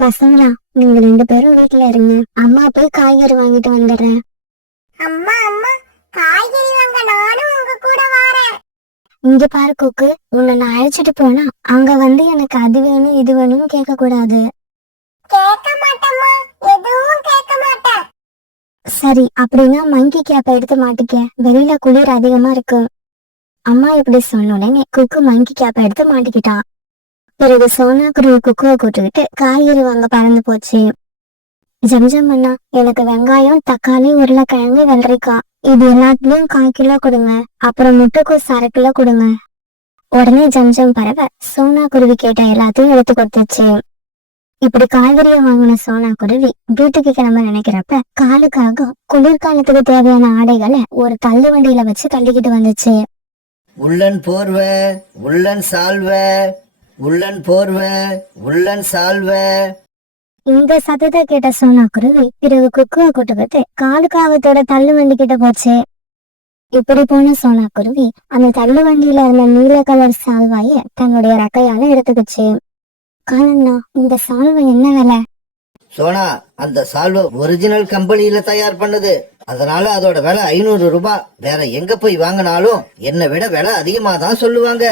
பசங்களா, நீங்க 2 பேரும் வீட்டுல இருங்க. அம்மா போய் காய்கறி வாங்கிட்டு வந்துடுறேன். அம்மா அம்மா, காய்கறி வாங்க நானும் உங்க கூட வரேன். இங்க பாரு குக்கு, உன்னை நான் அழைச்சிட்டு போனா அங்க எனக்கு அது வேணும் இது வேணும்னு கேட்க கூடாது. கேட்க மாட்டேம்மா, எதுவும் கேட்க மாட்டேன். சரி, அப்படின்னா மங்கி கேப்ப எடுத்து மாட்டிக்க. வெளியில குளிர் அதிகமா இருக்கு. அம்மா இப்படி சொன்ன உடனே குக்கு மங்கி கேப்ப எடுத்து மாட்டிக்கிட்டான். பிறகு சோனா குருவி குக்குவை கூட்டுக்கிட்டு காய்கறி வாங்க பறந்து போச்சு. ஜம்ஜம் அண்ணா, எனக்கு வெங்காயம், தக்காளி, உருளைக்கிழங்கு, வெள்ளரிக்காய் இது எல்லாத்துலயும் 1/4 கிலோ கொடுங்க. அப்புறம் முட்டைக்கோஸ் 1/2 கிலோ கொடுங்க. உடனே ஜம்ஜம் பறவை சோனா குருவி கேட்ட எல்லாத்தையும் எடுத்து கொடுத்துச்சு. இப்படி காய்கறியை வாங்கின சோனா குருவி வீட்டுக்கு கிளம்ப நினைக்கிறப்ப காலுக்காக குளிர்காலத்துக்கு தேவையான ஆடைகளை ஒரு தள்ளு வண்டியில வச்சு தள்ளிக்கிட்டு வந்துச்சு. உள்ளன் போர்வை, உள்ளன் சால்வை, உள்ளன் போர்வை, உள்ளன் சால்வை. இந்த சத்தத்தை கேட்ட சோனா குருவி பிறகு குக்குவை கூட்டுக்கிட்டு காலுக்காகத்தோட தள்ளு வண்டி கிட்ட போச்சு. இப்படி போன சோனா குருவி அந்த தள்ளு வண்டியில இருந்த நீல கலர் சால்வாய தன்னுடைய ரக்கையால எடுத்துக்கிச்சு. காலண்ணா, இந்த சால்வை என்ன விலை? சோனா, அந்த சால்வை ஒரிஜினல் கம்பெனியில தயார் பண்ணது. அதனால அதோட விலை 500 ரூபாய். வேற எங்க போய் வாங்கினாலும் என்னை விட விலை அதிகமா தான் சொல்லுவாங்க.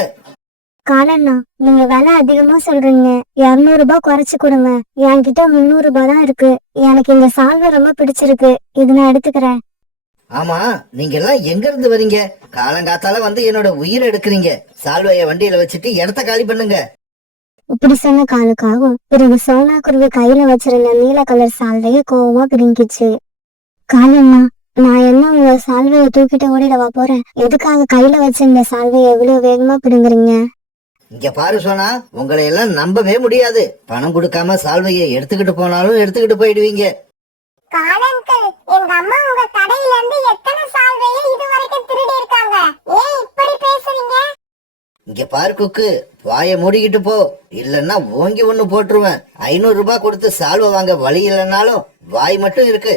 காலண்ணா, நீங்க விலை அதிகமா சொல்றீங்க. 200 ரூபாய் குறைச்சு கொடுங்க. என்கிட்ட 300 ரூபாய் தான் இருக்கு. எனக்கு இந்த சால்வை ரொம்ப பிடிச்சிருக்கு. இது நான் எடுத்துக்கிறேன். ஆமா, நீங்க எல்லாம் எங்க இருந்து வரீங்க? காலங்காத்தால வந்து என்னோட உயிரை எடுக்கிறீங்க. சால்வைய வண்டியில வச்சுட்டு இடத்த காலி பண்ணுங்க. இப்படி சொன்ன காலுக்காகவும் பிறகு சோனா குருவி கையில வச்சிருந்த நீல கலர் சால்வைய கோவமா பிடுங்கிச்சு. காலண்ணா, நான் என்ன உங்க சால்வைய தூக்கிட்டு ஓடிடவா போறேன்? எதுக்காக கையில வச்சிருந்த சால்வைய எவ்வளவு வேகமா பிடுங்குறீங்க? இங்க பாரு சோனா, உங்களை எல்லாம் நம்பவே முடியாது. பணம் கொடுக்காம சால்வையை எடுத்துக்கிட்டு போனாலும் எடுத்துக்கிட்டு போயிடுவீங்க. காலங்கள், எங்க அம்மா உங்க கடையில இருந்து எத்தனை சால்வையை இதுவரைக்கும் திருடி இருக்காங்க. ஏன் இப்படி பேசுறீங்க? இங்க பாரு குக்கு, வாயை மூடிக்கிட்டு போ. இல்லன்னா ஓங்கி ஒண்ணு போட்டுருவேன். 500 ரூபாய் கொடுத்து சால்வை வாங்க வழி இல்லைன்னாலும் வாய் மட்டும் இருக்கு.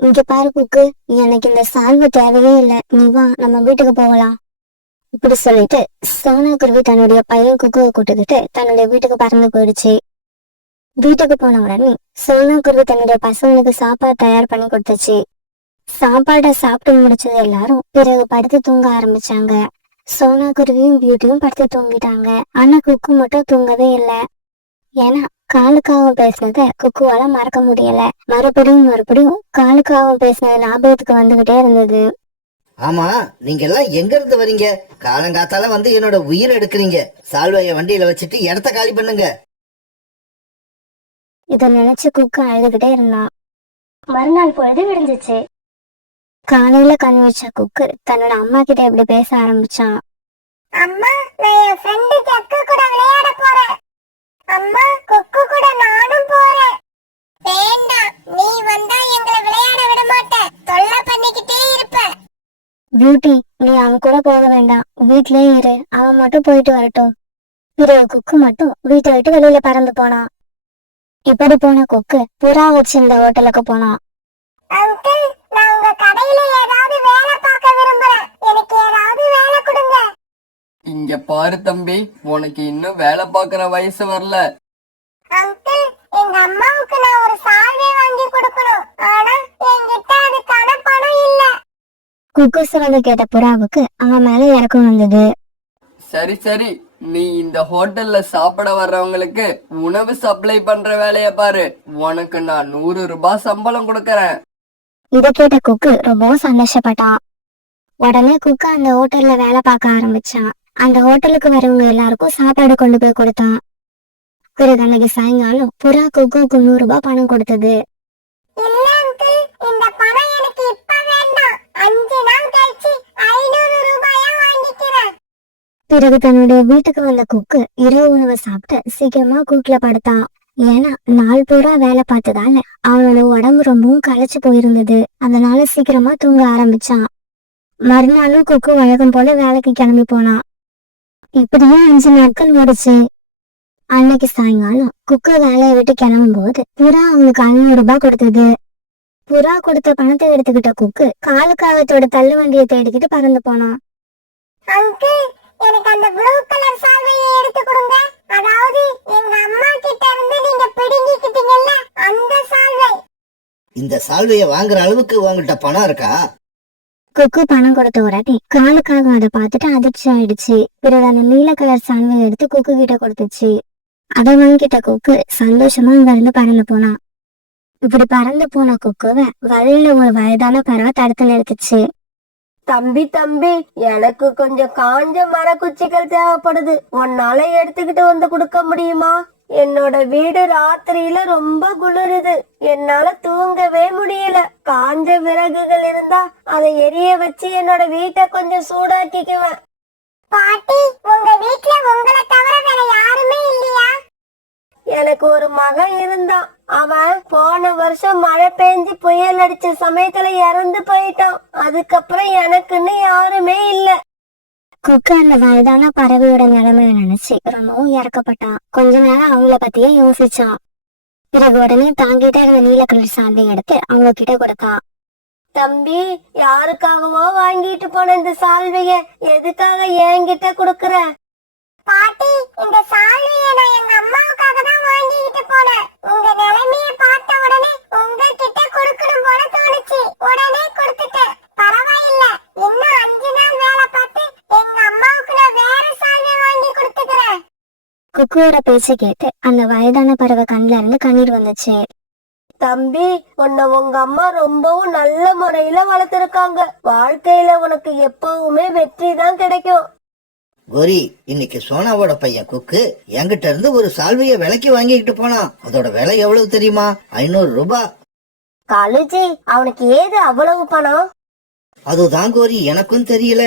இங்க பாரு குக்கு, எனக்கு இந்த சால்வை தேவையே இல்ல. நீ வா, நம்ம வீட்டுக்கு போகலாம். இப்படி சொல்லிட்டு சோனா குருவி தன்னுடைய பையன் குக்குவை கூட்டுக்கிட்டு தன்னுடைய வீட்டுக்கு பறந்து போயிடுச்சு. வீட்டுக்கு போன உடனே சோனா குருவி தன்னுடைய பசங்களுக்கு சாப்பாடு தயார் பண்ணி கொடுத்துச்சு. சாப்பாடை சாப்பிட்டு முடிச்சது எல்லாரும் பிறகு படுத்து தூங்க ஆரம்பிச்சாங்க. சோனா குருவியும் பியூட்டியும் படுத்து தூங்கிட்டாங்க. ஆனா குக்கு மட்டும் தூங்கவே இல்லை. ஏன்னா காலுக்காகவும் பேசினத குக்குவால மறக்க முடியல. மறுபடியும் காலுக்காகவும் பேசினது ஞாபகத்துக்கு வந்துகிட்டே இருந்தது. ஆமா, நீங்க எல்லாம் எங்க இருந்து வரீங்க? காலங்காத்தால வந்து என்னோட உயிரை எடுக்கிறீங்க. சால்வைய வண்டியில வச்சுட்டு இடத்த காலி பண்ணுங்க. இத நினைச்சு குக்கு அழுதுகிட்டே இருந்தான். மறுநாள் பொழுது விடிஞ்சிச்சு. காலையில கண் வச்ச குக்கு தன்னோட அம்மா கிட்ட எப்படி பேச ஆரம்பிச்சான். அம்மா, நான் என் ஃப்ரெண்டு ஜக்கு கூட விளையாட போறேன். அம்மா, குக்கு கூட நானும் போறேன். வேண்டாம், நீ வந்தா எங்களை விளையாட விட மாட்டேன். தொல்லை பண்ணிக்கிட்டே இருப்ப. பியூட்டி, நீ அவன் கூட போக வேண்டாம். வீட்லயே இரு. அவன் மட்டும் போயிட்டு வரட்டும். பிறகு குக்கு மட்டும் வீட்டை விட்டு வெளியில பறந்து போனான். இப்படி போன குக்கு புறா வச்சிருந்த ஹோட்டலுக்கு போனான். அங்கிள், நான் உங்க கடையில ஏதாவது வேலை பார்க்க விரும்புறேன். எனக்கு ஏதாவது வேலை கொடுங்க. இங்க பாரு தம்பி, உனக்கு இன்னும் வேலை பார்க்கற வயசு வரல. அங்கிள், எங்க அம்மாவுக்கு நான் ஒரு சால்வை வாங்கி கொடுக்கணும். ஆனா என்கிட்ட அதுக்கான பணம் இல்ல. குக்கு சொல்றத கேட்ட புறாவுக்கு அவன் மேல இறக்கம் வந்தது. சரி சரி, நீ இந்த ஹோட்டல்ல சாப்பிட வர்றவங்களுக்கு உணவு சப்ளை பண்ற வேலைய பாரு. உனக்கு நான் 100 ரூபாய் சம்பளம் கொடுக்கறேன். இத கேட்ட குக்கு ரொம்பவும் சந்தோஷப்பட்டான். உடனே குக்கு அந்த ஹோட்டல்ல வேலை பார்க்க ஆரம்பிச்சான். அந்த ஹோட்டலுக்கு வரவங்க எல்லாருக்கும் சாப்பாடு கொண்டு போய் கொடுத்தான். பிறகு அன்னைக்கு சாயங்காலம் புறா குக்குக்கு 100 ரூபாய் பணம் கொடுத்தது. இல்ல அங்கிள், இந்த பணம் எனக்கு இப்ப வேண்டாம். 5 நாள் கழிச்சு 500 ரூபாயா வாங்கிக்கிறேன். பிறகு தன்னுடைய வீட்டுக்கு வந்த குக்கு இரவு உணவை சாப்பிட்டு சீக்கிரமா கூட்டுல படுத்தான். ஏன்னா நாள் பூரா வேலை பார்த்ததால அவனோட உடம்பு ரொம்பவும் களைச்சு போயிருந்தது. அதனால சீக்கிரமா தூங்க ஆரம்பிச்சான். மறுநாளும் குக்கு வழக்கம் போல வேலைக்கு கிளம்பி போனான். இப்படியே 5 நாட்கள் ஓடுச்சு. அன்னைக்கு சாயங்காலம் குக்கு வேலையை விட்டு கிளம்பும் போது புறா அவனுக்கு 500 ரூபாய் கொடுத்தது. புறா கொடுத்த பணத்தை எடுத்துக்கிட்ட குக்கு காலுக்காகத்தோட தள்ளு வண்டியை தேடிக்கிட்டு பறந்து போனான். அங்கிள், எனக்கு அந்த ப்ளூ கலர் சால்வையை எடுத்து கொடுங்க. அதாவது எங்க அம்மா கிட்ட இருந்து நீங்க பிடுங்கிக்கிட்ட இந்த சால்வைய வாங்குற அளவுக்கு உங்ககிட்ட பணம் இருக்கா? குக்கு பணம் கொடுத்த உடனே காலுக்காக அதை பார்த்துட்டு அதிர்ச்சி ஆயிடுச்சு. பிறகு அந்த நீல கலர் சால்வையை எடுத்து குக்கு கிட்ட கொடுத்துச்சு. அதை வாங்கிட்ட குக்கு சந்தோஷமா அங்க இருந்து பறந்து போனான். இப்படி பறந்து போன குக்குவை வழியில ஒரு வயதான பறவை தடுத்து நிறுத்துச்சு. தம்பி தம்பி, எனக்கு கொஞ்சம் காஞ்ச மரக்குச்சிகள் தேவைப்படுது. உன்னால எடுத்துக்கிட்டு வந்து கொடுக்க முடியுமா? என்னோட வீடு ராத்திரியில ரொம்ப குளிருது. என்னால தூங்கவே முடியல. காஞ்ச விறகுகள் இருந்தா அதை எரிய வச்சு என்னோட வீட்டை கொஞ்சம் சூடாக்கிக்குவேன். பாட்டி, உங்க வீட்ல உங்களை தவிர வேற யாருமே இல்லையா? எனக்கு ஒரு மகன் இருந்தான். அவன் போன வருஷம் மழை பெஞ்சு புயல் அடிச்ச சமயத்துல இறந்து போயிட்டான். அதுக்கப்புறம் எனக்குன்னு யாருமே இல்ல. குக்கு அந்த வயதான பறவையோட நிலைமைய நினைச்சு ரொம்பவும் இறக்கப்பட்டான். கொஞ்ச நேரம் அவங்கள பத்தியே யோசிச்சான். பிறகு உடனே தாங்கிட்ட இருந்த நீல கலர் சால்வை எடுத்து அவங்க கிட்ட கொடுத்தான். தம்பி, யாருக்காகவோ வாங்கிட்டு போன இந்த சால்வைய எதுக்காக என்கிட்ட குடுக்கற? பாட்டி, இந்த சால்வைய நான் எங்க அம்மாவுக்காக தான் வாங்கிட்டு போனேன். உங்க நிலைமைய பார்த்த உடனே உங்ககிட்ட கொடுக்கணும் போல தோணுச்சு. உடனே கொடுத்துட்டேன். பரவாயில்ல, இன்னும் 5 நாள் வேலை பார்த்து எங்க அம்மாவுக்கு நான் வேற சால்வை வாங்கி கொடுத்துக்கிறேன். குக்குவோட பேச்ச கேட்டு அந்த வயதான பறவை கண்ணுல இருந்து கண்ணீர் வந்துச்சு. தம்பி, உன்னை உங்க அம்மா ரொம்பவும் நல்ல முறையில வளர்த்திருக்காங்க. வாழ்க்கையில உனக்கு எப்பவுமே வெற்றி தான் கிடைக்கும். கோரி, இன்னைக்கு சோனாவோட பையன் குக்கு என்கிட்ட இருந்து ஒரு சால்வைய விலைக்கு வாங்கிக்கிட்டு போனான். அதோட விலை எவ்வளவு தெரியுமா? 500 ரூபாய். காலுஜி, அவனுக்கு ஏது அவ்வளவு பணம்? அதுதான் கோரி, எனக்கும் தெரியல.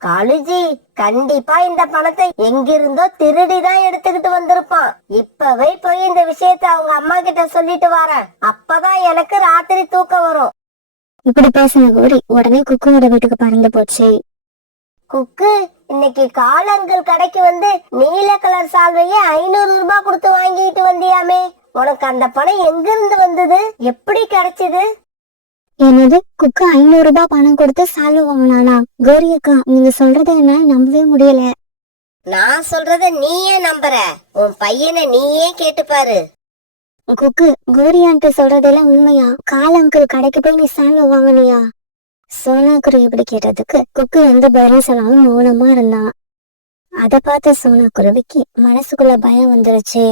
காலுஜி, கண்டிப்பா இந்த பணத்தை எங்கிருந்தோ திருடிதான் எடுத்துக்கிட்டு வந்திருப்பான். இப்பவே போய் இந்த விஷயத்த அவங்க அம்மா கிட்ட சொல்லிட்டு வரேன். அப்பதான் எனக்கு ராத்திரி தூக்கம் வரும். இப்படி பேசின கோரி உடனே குக்குவோட வீட்டுக்கு பறந்து போச்சு. குக்கு, இன்னைக்கு காலங்கள் கடைக்கு வந்து நீல கலர் சால்வைய 500 ரூபாய் கொடுத்து வாங்கிட்டு வந்தியாமே, உனக்கு அந்த பணம் எங்கிருந்து வந்தது? எப்படி கிடைச்சது? என்னது, குக்கு 500 ரூபாய் பணம் கொடுத்து சால்வை வாங்கினானா? கோரி அக்கா, நீங்க சொல்றதை என்னால நம்பவே முடியல. நான் சொல்றத நீயே நம்புற? உன் பையனை நீயே கேட்டு பாரு. குக்கு, கோரி ஆண்டி சொல்றதெல்லாம் உண்மையா? கால் அங்கிள் கடைக்கு போய் நீ சால்வை வாங்கினியா? சோனா குருவி இப்படி கேட்டதுக்கு குக்கு எந்த பதிலும் சொல்லாம மௌனமா இருந்தான். அத பார்த்த சோனா குருவிக்கு மனசுக்குள்ள பயம் வந்துருச்சு.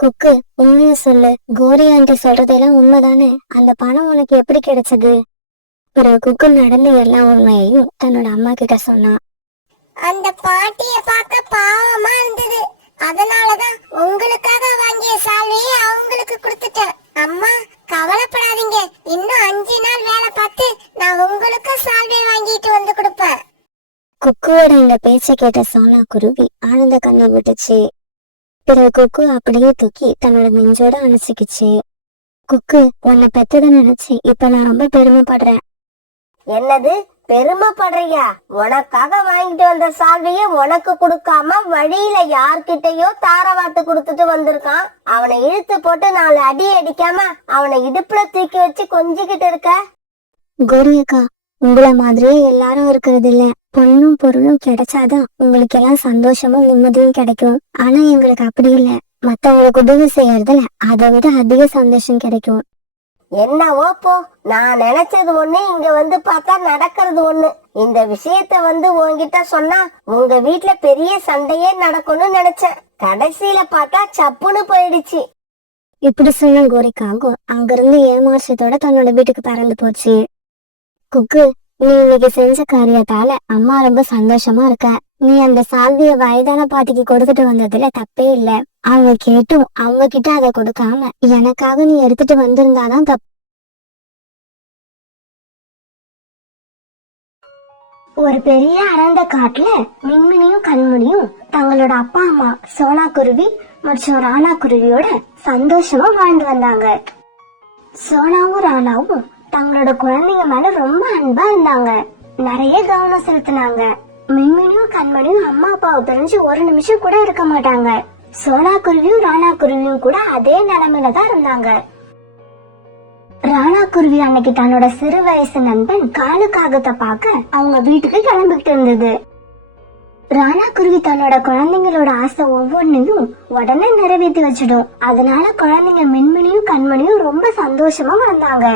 குக்கு, உண்மைய சொல்லு, கோரி ஆண்டி சொல்றதெல்லாம் உண்மைதானே? அந்த பணம் உனக்கு எப்படி கிடைச்சது? பிறகு குக்கு நடந்த எல்லா உண்மையையும் தன்னோட அம்மா கிட்ட சொன்னான். அந்த பாட்டிய பார்க்க பாவமா இருந்தது. அதனாலதான் உங்களுக்காக வாங்கிய சால்வையை அவங்களுக்கு கொடுத்துட்டேன். அம்மா, கவலைப்படாதீங்க. இன்னும் 5 நாள் வேலை பார்த்து நான் உங்களுக்கு சால்வை வாங்கிட்டு வந்து கொடுப்பேன். குக்குவோட இந்த பேச்ச கேட்ட சோனா குருவி ஆனந்த கண்ணீர் விட்டுச்சு. பிறகு குக்கு அப்படியே தூக்கி தன்னோட நெஞ்சோட அணைச்சிக்கிச்சு. குக்கு, உன்னை பெத்ததை நினைச்சு இப்ப நான் ரொம்ப பெருமைப்படுறேன். என்னது, பெருமைப்படுறியா? உனக்காக வாங்கிட்டு வந்த சால்வைய உனக்கு கொடுக்காம வழியில யார்கிட்டயோ தாரவாத்து கொடுத்துட்டு வந்திருக்கான். அவனை இழுத்து போட்டு 4 அடி அடிக்காம அவனை இடுப்புல தூக்கி வச்சு கொஞ்சிக்கிட்டு இருக்க. கோரி அக்கா, உங்களை மாதிரியே எல்லாரும் இருக்கிறது இல்ல. பொண்ணும் பொருளும் கிடைச்சாதான் உங்களுக்கு எல்லாம் சந்தோஷமும் நிம்மதியும் கிடைக்கும். ஆனா எங்களுக்கு அப்படி இல்ல. மத்தவங்களுக்கு உதவி செய்யறதுல அதை விட அதிக சந்தோஷம் கிடைக்கும். என்னவோ போ, நான் நினைச்சது ஒண்ணு, இங்க வந்து பார்த்தா நடக்கிறது ஒண்ணு. இந்த விஷயத்த வந்து உன்கிட்ட சொன்னா உங்க வீட்ல பெரிய சண்டையே நடக்கும்னு நினைச்சேன். கடைசியில பார்த்தா சப்புன்னு போயிடுச்சு. இப்படி சொன்ன கோரிக்காகும் அங்கிருந்து ஏமாற்றத்தோட தன்னோட வீட்டுக்கு பறந்து போச்சு. குக்கு, நீ இன்னைக்கு செஞ்ச காரியத்தால அம்மா ரொம்ப சந்தோஷமா இருக்க. நீ அந்த சால்விய வயதான பாட்டிக்கு கொடுத்துட்டு வந்ததுல தப்பே இல்ல. அவங்க கேட்டும் அவங்க கிட்ட அதை கொடுக்காம எனக்காக நீ எடுத்துட்டு வந்திருந்தாதான் தப்பு. ஒரு பெரிய அடர்ந்த காட்டுல மின்மினியும் கண்மணியும் தங்களோட அப்பா அம்மா சோனா குருவி மற்றும் ராணா குருவியோட சந்தோஷமா வாழ்ந்து வந்தாங்க. சோனாவும் ராணாவும் தங்களோட குழந்தைங்க மேல ரொம்ப அன்பா இருந்தாங்க. நிறைய கவனம் செலுத்தினாங்க. மின்மினியும் கண்மணியும் அம்மா அப்பாவை பிரிஞ்சு ஒரு நிமிஷம் கூட இருக்க மாட்டாங்க. சோனா குருவியும் ராணா குருவியும் கூட அதே நிலைமையில தான் இருந்தாங்க. ராணா குருவி அன்னைக்கு தன்னோட சிறு வயசு நண்பன் காலுக்காகத்தை பார்க்க அவங்க வீட்டுக்கு கிளம்பிக்கிட்டு இருந்தது. ராணா குருவி தன்னோட குழந்தைங்களோட ஆசை ஒவ்வொன்னையும் உடனே நிறைவேற்றி வச்சிடும். அதனால குழந்தைங்க மின்மினியும் கண்மணியும் ரொம்ப சந்தோஷமா வளர்ந்தாங்க.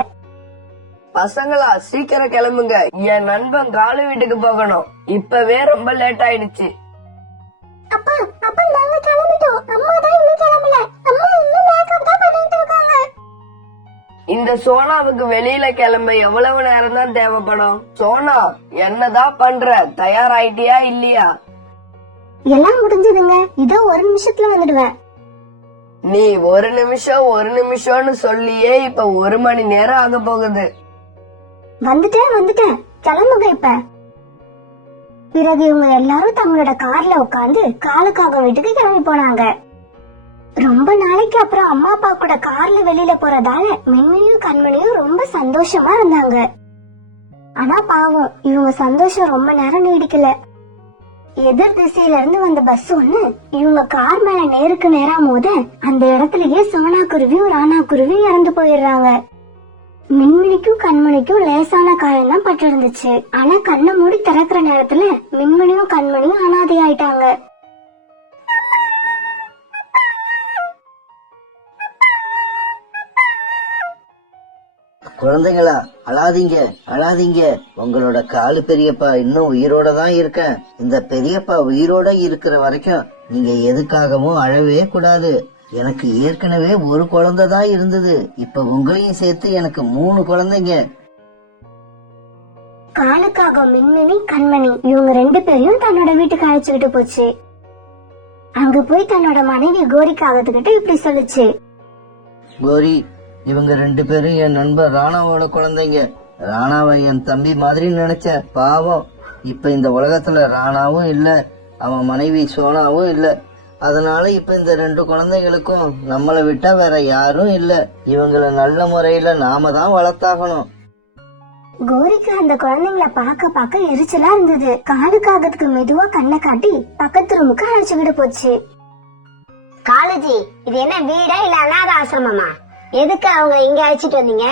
பசங்களா சீக்கிரம் கிளம்புங்க, என் நண்பன் காலு வீட்டுக்கு போகணும். இப்பவே ரொம்ப லேட் ஆயிடுச்சு. அப்பா அப்பா நாங்க கிளம்பிட்டோம். அம்மா தான் இன்னும் கிளம்பல. அம்மா இன்னும் மேக்கப் தான் பண்ணிட்டு இருக்காங்க. இந்த சோனாவுக்கு வெளியில கிளம்ப எவ்வளவு நேரம் தான் தேவைப்படும்? சோனா, என்னதான் பண்ற? தயாராயிட்டியா இல்லையா? எல்லாம் முடிஞ்சதுங்க. இதோ ஒரு நிமிஷத்துல வந்துடுவேன். நீ ஒரு நிமிஷம்னு சொல்லியே இப்ப 1 மணி நேரம் ஆக போகுது. வந்துட்டேன். கிளம்புங்க இப்ப. பிறகு இவங்க எல்லாரும் தங்களோட கார்ல உட்காந்து காலுக்காக வீட்டுக்கு கிளம்பி போனாங்க. ரொம்ப நாளைக்கு அப்புறம் அம்மா அப்பா கூட கார்ல வெளியில போறதால மின்மினியும் கண்மணியும் ரொம்ப சந்தோஷமா இருந்தாங்க. ஆனா பாவம், இவங்க சந்தோஷம் ரொம்ப நேரம் நீடிக்கல. எதிர் திசையில இருந்து வந்த பஸ் ஒண்ணு இவங்க கார் மேல நேருக்கு நேரா மோத அந்த இடத்துலயே சோனா குருவியும் ராணா குருவியும் இறந்து போயிடுறாங்க. மின்மினிக்கும் கண்மணிக்கும் லேசான காயம் தான் பட்டு இருந்துச்சு. ஆனா கண்ணை மூடி திறக்கிற நேரத்துல மின்மினியும் கண்மணியும் அனாதை ஆயிட்டாங்க. குழந்தைங்களா, அழாதீங்க. உங்களோட காலு பெரியப்பா இன்னும் உயிரோட தான் இருக்கேன். இந்த பெரியப்பா உயிரோட இருக்கிற வரைக்கும் நீங்க எதுக்காகவும் அழவே கூடாது. எனக்கு ஏற்கனவே ஒரு குழந்தை தான் இருந்தது. இப்ப உங்களையும் சேர்த்து எனக்கு 3 குழந்தைங்க. காலுக்காக மின்மினி கண்மணி இவங்க 2 பேரையும் தன்னோட வீட்டுக்கு அழைச்சுக்கிட்டு போச்சு. அங்க போய் தன்னோட மனைவி கோரிக்காகத்துக்கிட்ட இப்படி சொல்லுச்சு. கோரி, இவங்க 2 பேரும் என் நண்பர் ராணாவோட குழந்தைங்க. ராணாவை என் தம்பி மாதிரி நினைச்சேன். பாவம், இப்ப இந்த உலகத்துல ராணாவும் இல்ல, அவன் மனைவி சோனாவும் இல்ல. அதனால இப்ப இந்த 2 குழந்தைகளுக்கும் நம்மளை விட்டா வேற யாரும் இல்ல. இவங்களை நல்ல முறையில நாம தான் வளர்த்தாகணும். கோரிக்கு அந்த குழந்தைங்களை பார்க்க எரிச்சலா இருந்தது. காலுக்காகத்துக்கு மெதுவா கண்ணை காட்டி பக்கத்து ரூமுக்கு அழைச்சுக்கிட்டு போச்சு. காலேஜி, இது என்ன வீடா இல்ல அனாத ஆசிரமமா? எதுக்கு அவங்க இங்க அழைச்சிட்டு வந்தீங்க?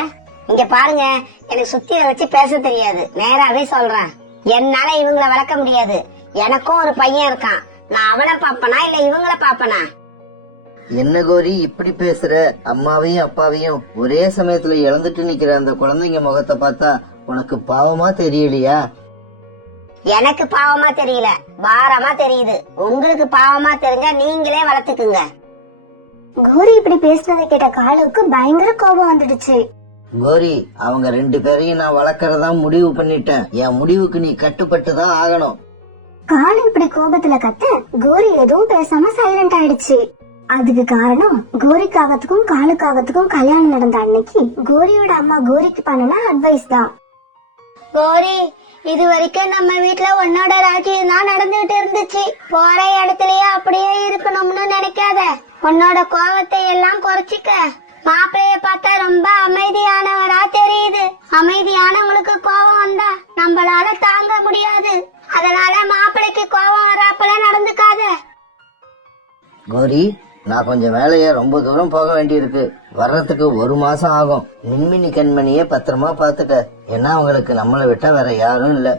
இங்க பாருங்க, எனக்கு சுத்தியில வச்சு பேச தெரியாது. நேராவே சொல்றேன், என்னால இவங்களை வளர்க்க முடியாது. எனக்கும் ஒரு பையன் இருக்கான். நான் அவனை பாப்பனா இல்ல இவங்கள பாப்பனா? என்ன கோரி இப்படி பேசுற? அம்மாவையும் அப்பாவையும் ஒரே சமயத்துல இழந்துட்டு நிக்கிற அந்த குழந்தைங்க முகத்தை பார்த்தா உனக்கு பாவமா தெரியலையா? எனக்கு பாவமா தெரியல, பாரமா தெரியுது. உங்களுக்கு பாவமா தெரிஞ்சா நீங்களே வளர்த்துக்குங்க. கோரி இப்படி பேசுனதை கேட்ட காலுக்கு பயங்கர கோபம் வந்துடுச்சு. கோரி, அவங்க 2 பேரையும் நான் வளர்க்கறதா முடிவு பண்ணிட்டேன். என் முடிவுக்கு நீ கட்டுப்பட்டு தான் ஆகணும். காலு இப்படி கோபத்துல கத்த கோரி எதுவும் பேசாம சைலண்ட் ஆயிடுச்சு. அதுக்கு காரணம் கோரிக்காகத்துக்கும் காலுக்காகத்துக்கும் கல்யாணம் நடந்த அன்னைக்கு கோரியோட அம்மா கோரிக்கு பண்ணின அட்வைஸ் தான். கோரி, இது வரைக்கும் நம்ம வீட்டுல உன்னோட ராஜ்யம் தான் நடந்துகிட்டு இருந்துச்சு. போற இடத்துலயே அப்படியே இருக்கணும்னு நினைக்காத. உன்னோட கோபத்தை எல்லாம் குறைச்சிக்க. மாப்பிள்ளைய பார்த்தா ரொம்ப அமைதியானவரா தெரியுது. அமைதியானவங்களுக்கு கோபம் வந்தா நம்மளால தாங்க முடியாது. அதனால மாப்பிள்ளைக்கு கோபம் வராப்பல நடந்துக்காத. கோரி, நான் கொஞ்சம் வேலைய ரொம்ப தூரம் போக வேண்டியிருக்கு. வர்றதுக்கு 1 மாசம் ஆகும். மின்மினி கண்மணிய பத்திரமா பாத்துக்க. ஏன்னா அவங்களுக்கு நம்மளை விட்டா வேற யாரும் இல்ல.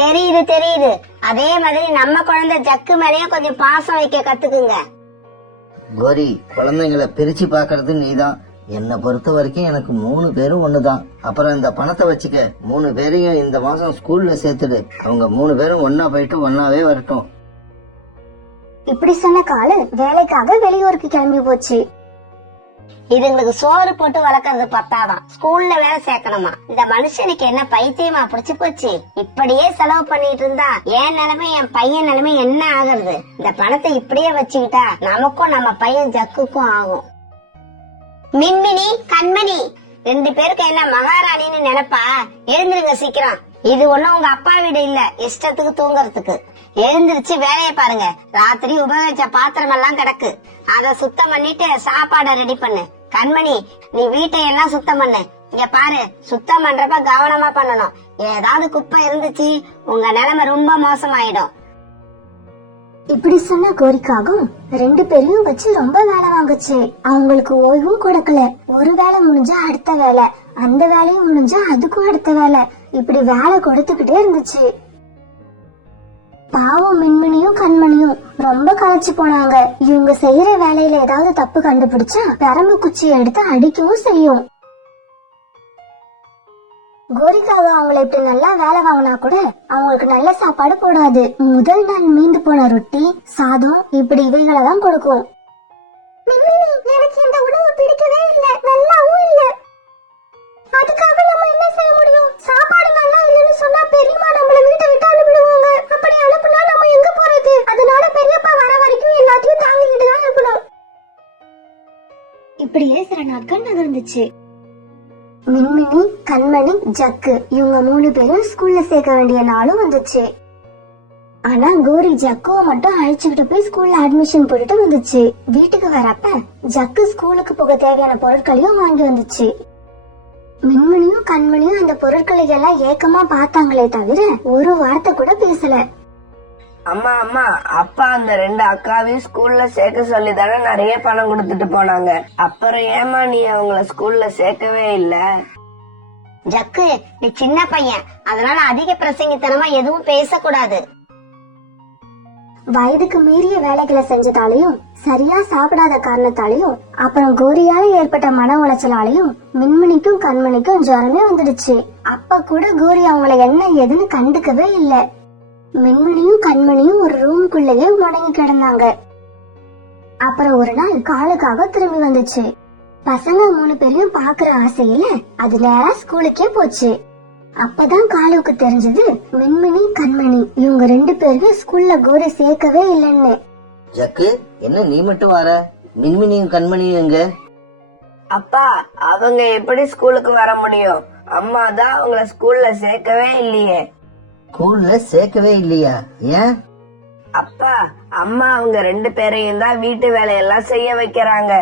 தெரியுது. அதே மாதிரி நம்ம குழந்தை ஜக்கு மேலயும் கொஞ்சம் பாசம் வைக்க கத்துக்குங்க. கோரி, குழந்தைங்களை பிரிச்சு பாக்குறது நீதான். என்னை பொறுத்த வரைக்கும் எனக்கு 3 பேரும் ஒண்ணுதான். அப்புறம் இந்த பணத்தை வச்சுக்க. 3 பேரையும் இந்த மாசம் ஸ்கூல்ல சேர்த்துடு. அவங்க 3 பேரும் ஒன்னா போயிட்டு ஒன்னாவே வரட்டும். இப்படி சொன்ன காலு வேலைக்காக வெளியூருக்கு கிளம்பி போச்சு. இதுங்களுக்கு சோறு போட்டு வளர்க்கறது பத்தாதான், ஸ்கூல்ல வேலை சேர்க்கணுமா? இந்த மனுஷனுக்கு என்ன பைத்தியமா புடிச்சு போச்சு? இப்படியே செலவு பண்ணிட்டு இருந்தா என் நிலைமை என் பையன் நிலைமை என்ன ஆகுறது? இந்த பணத்தை இப்படியே வச்சுக்கிட்டா நமக்கும் நம்ம பையன் ஜக்குக்கும் ஆகும். மின்மினி கண்மணி 2 பேருக்கு என்ன மகாராணின்னு நினைப்பா? எழுந்திருங்க சீக்கிரம். இது ஒண்ணும் உங்க அப்பா வீடு இல்ல இஷ்டத்துக்கு தூங்கறதுக்கு. எழுந்திருச்சு வேலைய பாருங்க. ராத்திரி உபயோகிச்ச பாத்திரம் எல்லாம் கிடக்கு, அத சுத்தம் பண்ணிட்டு சாப்பாட ரெடி பண்ணு. கண்மணி, நீ வீட்டை எல்லாம் சுத்தம் பண்ணு. இங்க பாரு, சுத்தம் பண்றப்ப கவனமா பண்ணணும். ஏதாவது குப்பை இருந்துச்சு உங்க நிலைமை ரொம்ப மோசமாயிடும். இப்படி சொன்ன கோரிக்காகும் 2 பேரையும் வச்சு ரொம்ப வேலை வாங்குச்சு. அவங்களுக்கு ஓய்வும் கொடுக்கல. ஒரு வேலை முடிஞ்சா அடுத்த வேலை, அந்த வேலையும் முடிஞ்சா அதுக்கும் அடுத்த வேலை, இப்படி வேலை கொடுத்துக்கிட்டே இருந்துச்சு. பாவம் மின்மினியும் கண்மணியும் ரொம்ப களைச்சு போனாங்க. இவங்க செய்யற வேலையில ஏதாவது தப்பு கண்டுபிடிச்சா பெரம்பு குச்சியை எடுத்து அடிக்கவும் செய்யும். கோரிக்காக அவங்களை இப்படி நல்லா வேலை வாங்கினா கூட அவங்களுக்கு நல்ல சாப்பாடு போடாது. முதல் நாள் மீந்து போன ரொட்டி, சாதம் இப்படி இவைகளை தான் கொடுக்கும். எனக்கு இந்த உணவு பிடிக்கவே இல்ல, நல்லாவும் இல்ல. அதுக்காக நம்ம என்ன செய்ய முடியும்? சாப்பாடு நல்லா இல்லைன்னு சொன்னா பெரியம்மா நம்மள வீட்டை விட்டு அனுப்பிடுவாங்க. அப்படி அனுப்புனா நம்ம எங்க போறது? அதனால பெரியப்பா வர வரைக்கும் எல்லாத்தையும் தாங்கிக்கிட்டு தான் இருக்கணும். இப்படியே சில நாட்கள் நகர்ந்துச்சு. மின்மினி, கண்மணி, ஜக்கு இவங்க 3 பேரும் ஸ்கூல்ல சேர்க்க வேண்டிய நாளும் வந்துச்சு. ஆனா கோரி ஜக்குவை மட்டும் அழைச்சுக்கிட்டு போய் ஸ்கூல்ல அட்மிஷன் போட்டுட்டு வந்துச்சு. வீட்டுக்கு வரப்ப ஜக்கு ஸ்கூலுக்கு போக தேவையான பொருட்களையும் வாங்கி வந்துச்சு. மின்மினியும் கண்மணியும் அந்த பொருட்களை எல்லாம் ஏக்கமா பார்த்தாங்களே தவிர ஒரு வார்த்தை கூட பேசல. அம்மா அம்மா, அப்பா அந்த 2 அக்காவையும் ஸ்கூல்ல சேர்க்க சொல்லி தானே நிறைய பணம் கொடுத்துட்டு போனாங்க. அப்புறம் ஏமா நீ அவங்கள ஸ்கூல்ல சேர்க்கவே இல்ல? ஜக்கு, நீ சின்ன பையன், அதனால அதிக பிரசங்கித்தனமா எதுவும் பேசக்கூடாது. வயதுக்கு மீறிய வேலைகளை செஞ்சதாலையும் சரியா சாப்பிடாத காரணத்தாலையும் அப்புறம் கோரியால ஏற்பட்ட மன உளைச்சலாலையும் மின்மினிக்கும் கண்மணிக்கும் ஜுரமே வந்துடுச்சு. அப்ப கூட கோரி அவங்கள என்ன ஏதுன்னு கண்டுக்கவே இல்ல. மின்மினியும் கண்மணியும் ஒரு ரூமுக்குள்ளேயே முடங்கி கிடந்தாங்க. அப்புறம் ஒரு நாள் காலுக்காக திரும்பி வந்துச்சு. பசங்க 3 பேரையும் பாக்குற ஆசையில அது நேரா ஸ்கூலுக்கே போச்சு. அப்பதான் காலுவுக்கு தெரிஞ்சது மின்மினி, கண்மணி இவங்க 2 பேரையும் ஸ்கூல்ல கோரி சேர்க்கவே இல்லைன்னு. ஜக்கு, என்ன நீ மட்டும் வர? மின்மினியும் கண்மணியும் எங்க? அப்பா, அவங்க எப்படி ஸ்கூலுக்கு வர முடியும்? அம்மா தான் அவங்கள ஸ்கூல்ல சேர்க்கவே இல்லையே. ஸ்கூல்ல சேர்க்கவே இல்லையா? ஏன்? அப்பா, அம்மா அவங்க 2 பேரையும் தான் வீட்டு வேலையெல்லாம் செய்ய வைக்கிறாங்க.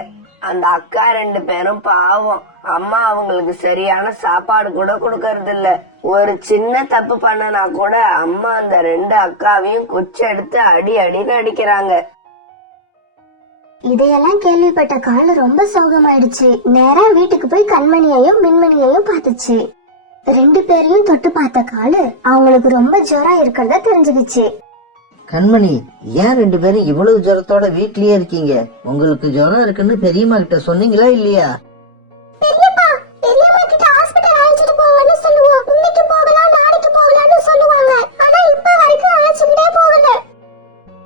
அந்த அக்கா 2 பேரும் பாவம். அம்மா அவங்களுக்கு சரியான சாப்பாடு கூட கொடுக்கறது இல்ல. ஒரு சின்ன தப்பு பண்ணனா கூட அம்மா அந்த 2 அக்காவையும் குச்சி எடுத்து அடின்னு அடிக்கிறாங்க. இதையெல்லாம் கேள்விப்பட்ட காலு ரொம்ப சோகமாயிடுச்சு. நேரா வீட்டுக்கு போய் கண்மணியையும் மின்மினியையும் பார்த்துச்சு. 2 பேரையும் தொட்டு பார்த்த காலு அவங்களுக்கு ரொம்ப ஜுரம் இருக்கிறத தெரிஞ்சுக்கிச்சு. கண்மணி, ஏன் 2 பேரும் இவ்வளவு ஜுரத்தோட வீட்லயே இருக்கீங்க? உங்களுக்கு ஜுரம் இருக்குன்னு பெரியம்மா கிட்ட சொன்னீங்களா இல்லையா? பெரியப்பா கிட்ட ஹாஸ்பிடல் அழைச்சிட்டு போங்கன்னு சொல்லுவோம். இன்னைக்கு போகலாம், நாளைக்கு போகலாம்னு சொல்லுவாங்க. ஆனா இப்ப வரைக்கும் அழைச்சிட்டே போகல.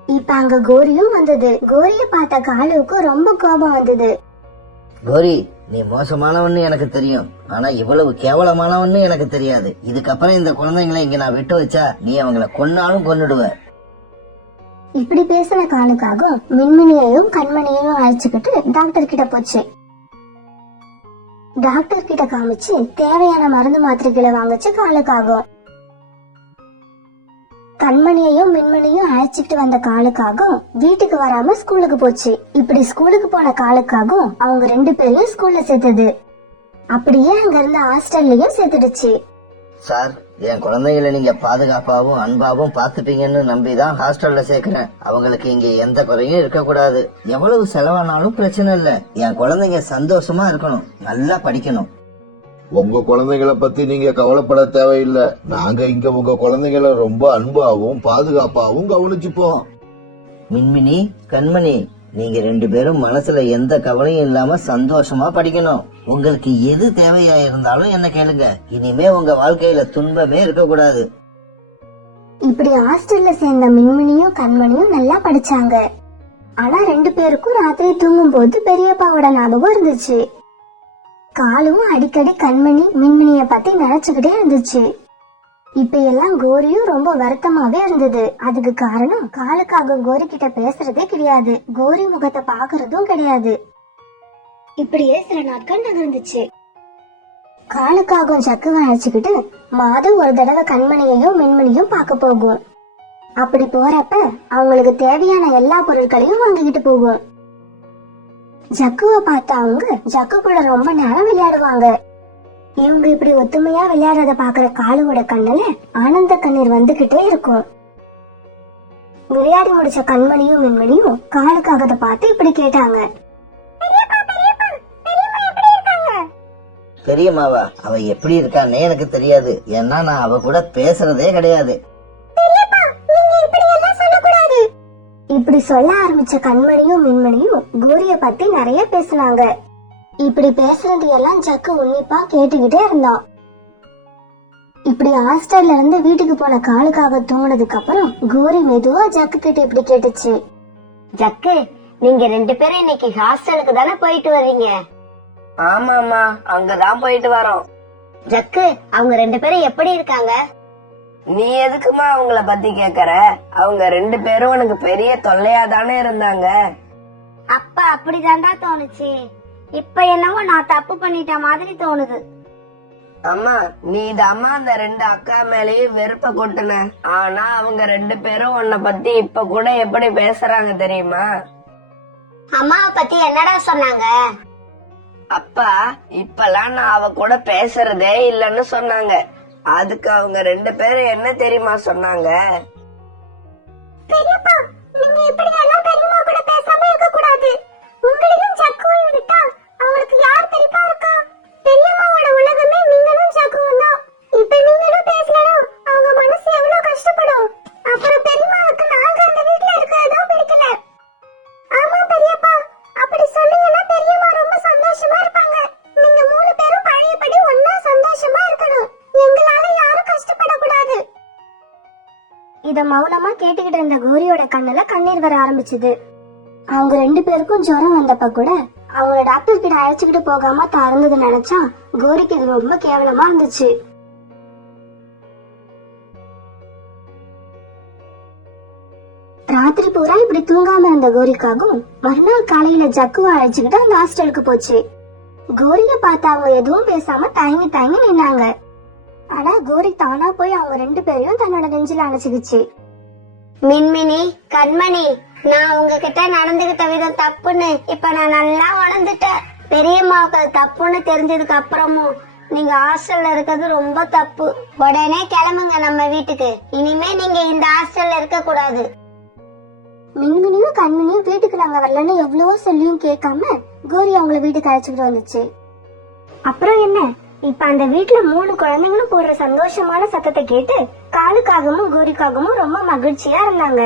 இப்ப அங்க கோரியும் வந்தது. கோரிய பார்த்த காலுவுக்கு ரொம்ப கோபம் வந்தது. கோரி, நீ மோசமானவன்னு எனக்கு தெரியும், ஆனா இவ்வளவு கேவலமானவன்னு எனக்கு தெரியாது. இதுக்கப்புறம் இந்த குழந்தைங்களை இங்க நான் விட்டு வச்சா நீ அவங்கள கொன்னாலும் கொன்னுடுவ. இப்படி பேசின காலுக்காக மின்மினியையும் கண்மணியையும் அழைச்சுக்கிட்டு டாக்டர் கிட்ட போச்சு. டாக்டர் கிட்ட காமிச்சு தேவையான மருந்து மாத்திரைகளை வாங்கிச்சு காலுக்காகும். கண்மணியையும் மின்மணியும் அழைச்சிட்டு வந்த காலுக்காகவும் வீட்டுக்கு வராம ஸ்கூலுக்கு போச்சு. இப்படி ஸ்கூலுக்கு போன காலுக்காகவும் அவங்க 2 பேரையும் ஸ்கூல்ல சேர்த்தது. அப்படியே அங்க இருந்த ஹாஸ்டல்லயும் சேர்த்துடுச்சு. சார், என் குழந்தைகளை நீங்க பாதுகாப்பாவும் அன்பாவும் பாத்துப்பீங்கன்னு நம்பிதான் ஹாஸ்டல்ல சேர்க்கிறேன். அவங்களுக்கு இங்க எந்த குறையும் இருக்க கூடாது. எவ்வளவு செலவானாலும் பிரச்சனை இல்ல. என் குழந்தைங்க சந்தோஷமா இருக்கணும், நல்லா படிக்கணும். உங்க குழந்தைகளை பத்தி நீங்க கவலைப்பட தேவையில்லை. நாங்க இங்க உங்க குழந்தைகளை ரொம்ப அன்பாவும் பாதுகாப்பாவும் கவனிச்சுப்போம். மின்மினி, கண்மணி, நீங்க 2 பேரும் மனசுல எந்த கவலையும் இல்லாம சந்தோஷமா படிக்கணும். உங்களுக்கு எது தேவையா இருந்தாலும் என்ன கேளுங்க. இனிமே உங்க வாழ்க்கையில துன்பமே இருக்க கூடாது. இப்படி ஹாஸ்டல்ல சேர்ந்த மின்மினியும் கண்மணியும் நல்லா படிச்சாங்க. ஆனா 2 பேருக்கும் ராத்திரி தூங்கும் போது பெரியப்பாவோட ஞாபகம் இருந்துச்சு. காலும் அடிக்கடி கண்மணி, மின்மினிய பத்தி நினைச்சுக்கிட்டே இருந்துச்சு. இப்ப எல்லாம் கோரியும் ரொம்ப வருத்தமாவே இருந்தது. அதுக்கு காரணம் காலுக்காக கோரி கிட்ட பேசுறதே கிடையாது, கோரி முகத்தை பாக்குறதும் கிடையாது. இப்படியே சில நாட்கள் நகர்ந்துச்சு. காலுக்காகவும் சக்குவை அழைச்சுக்கிட்டு மாதம் ஒரு தடவை கண்மணியையும் மின்மணியும் பார்க்க போகும். அப்படி போறப்ப அவங்களுக்கு தேவையான எல்லா பொருட்களையும் வாங்கிக்கிட்டு போகும். ஜக்குவை பார்த்து அவங்க ஜக்கு கூட ரொம்ப நேரம் விளையாடுவாங்க. இவங்க இப்படி ஒத்துமையா விளையாடுறத பாக்குற காலுவோட கண்ணுல ஆனந்த கண்ணீர் வந்துகிட்டே இருக்கும். விளையாடி முடிச்ச கண்மணியும் மின்மணியும் காலுக்காக பார்த்து இப்படி கேட்டாங்க. பெரியம்மாவா? அவ எப்படி இருக்கான்னே எனக்கு தெரியாது. ஏன்னா நான் அவ கூட பேசுறதே கிடையாது. நீங்க இப்படி இப்படி சொல்ல ஆரம்பிச்ச கண்மணியும் மின்மணியும் கோரிய பத்தி நிறைய பேசினாங்க. இப்படி பேசுறது எல்லாம் ஜக்கு உன்னிப்பா கேட்டுக்கிட்டே இருந்தான். இப்படி ஹாஸ்டல்ல இருந்து வீட்டுக்கு போன காலுக்காக தூங்கினதுக்கு அப்புறம் கோரி மெதுவா ஜக்கு கிட்ட இப்படி கேட்டுச்சு. ஜக்கு, நீங்க 2 பேரும் இன்னைக்கு ஹாஸ்டலுக்கு தானே போயிட்டு வர்றீங்க? ஆமாமா, அங்கதான் போயிட்டு வரோம். ஜக்கு, அவங்க 2 பேரும் எப்படி இருக்காங்க? நீ எதுக்குமா அவங்கள பத்தி கேக்குற? அவங்க 2 பேரும் உனக்கு பெரிய தொல்லையா தானே இருந்தாங்க. அப்ப அப்படிதான்டா தோணுச்சு. இப்ப என்னவோ நான் தப்பு பண்ணிட்ட மாதிரி தோணுது. அம்மா, நீ தாம்மா அந்த 2 அக்கா மேலேயே வெறுப்ப கொட்டுன. ஆனா அவங்க 2 பேரும் உன்னை பத்தி இப்ப கூட எப்படி பேசுறாங்க தெரியுமா? அம்மாவை பத்தி என்னடா சொன்னாங்க? அப்பா இப்பெல்லாம் நான் அவ கூட பேசுறதே இல்லன்னு சொன்னாங்க. அதுக்கு அவங்க 2 பேரும் என்ன தெரியுமா சொன்னாங்க? பெரியப்பா, நீங்க இப்படி எல்லாம் பெரியம்மா கூட பேசாம இருக்க கூடாது. உங்களையும் ஜக்குவையும் விட்டா அவங்களுக்கு யார் தெரிப்பா இருக்கா? பெரியம்மாவோட உலகமே நீங்களும் ஜக்குவும் தான். இப்ப நீங்களும் பேசலாம், அவங்க மனசு எவ்வளவு கஷ்டப்படும். அப்புறம் பெரியம்மாவுக்கு நாங்க அந்த வீட்டுல இருக்கிறதும் பிடிக்கல. ஆமா பெரியப்பா, அப்படி சொன்னீங்கன்னா பெரியம்மா ரொம்ப சந்தோஷமா இருப்பாங்க. நீங்க 3 பேரும் பழையபடி ஒன்னா சந்தோஷமா இருக்கணும். எங்களால யாரும் கஷ்டப்படக்கூடாது. இத மௌனமா கேட்டுக்கிட்டு இருந்த கோரியோட கண்ணுல கண்ணீர் வர ஆரம்பிச்சது. அவங்க 2 பேருக்கும் ஜுரம் வந்தப்ப கூட அவங்கள டாக்டர் கிட்ட அழைச்சுக்கிட்டு போகாம தறந்தது நினைச்சா கோரிக்கு இது ரொம்ப கேவலமா இருந்துச்சு. ராத்திரி பூரா இப்படி தூங்காம இருந்த கோரிக்காகவும் மறுநாள் காலையில ஜக்குவை அழைச்சுக்கிட்டு அந்த ஹாஸ்டலுக்கு போச்சு. கோரிய பார்த்து அவங்க எதுவும் பேசாம தயங்கி தயங்கி நின்னாங்க. ஆனா கோரி தானா போய் அவங்க 2 பேரையும் தன்னோட நெஞ்சில அணைச்சுக்கிச்சு. மின்மினி, கண்மணி, நான் உங்ககிட்ட நடந்துகிட்ட விதம் தப்புன்னு இப்ப நான் நல்லா உணர்ந்துட்டேன். பெரியம்மாவுக்கு அது தப்புன்னு தெரிஞ்சதுக்கு அப்புறமும் நீங்க ஹாஸ்டல்ல இருக்கிறது ரொம்ப தப்பு. உடனே கிளம்புங்க நம்ம வீட்டுக்கு. இனிமே நீங்க இந்த ஹாஸ்டல்ல இருக்க கூடாது. மின்மினியும் கண்மணியும் வீட்டுக்கு நாங்க வரலன்னு எவ்வளவோ சொல்லியும் கேட்காம கோரி அவங்கள வீட்டுக்கு அழைச்சுக்கிட்டு வந்துச்சு. அப்புறம் என்ன, இப்ப அந்த வீட்டுல 3 குழந்தைங்களும் போடுற சந்தோஷமான சத்தத்தை கேட்டு காலுக்காகவும் கோரிக்காகவும் ரொம்ப மகிழ்ச்சியா இருந்தாங்க.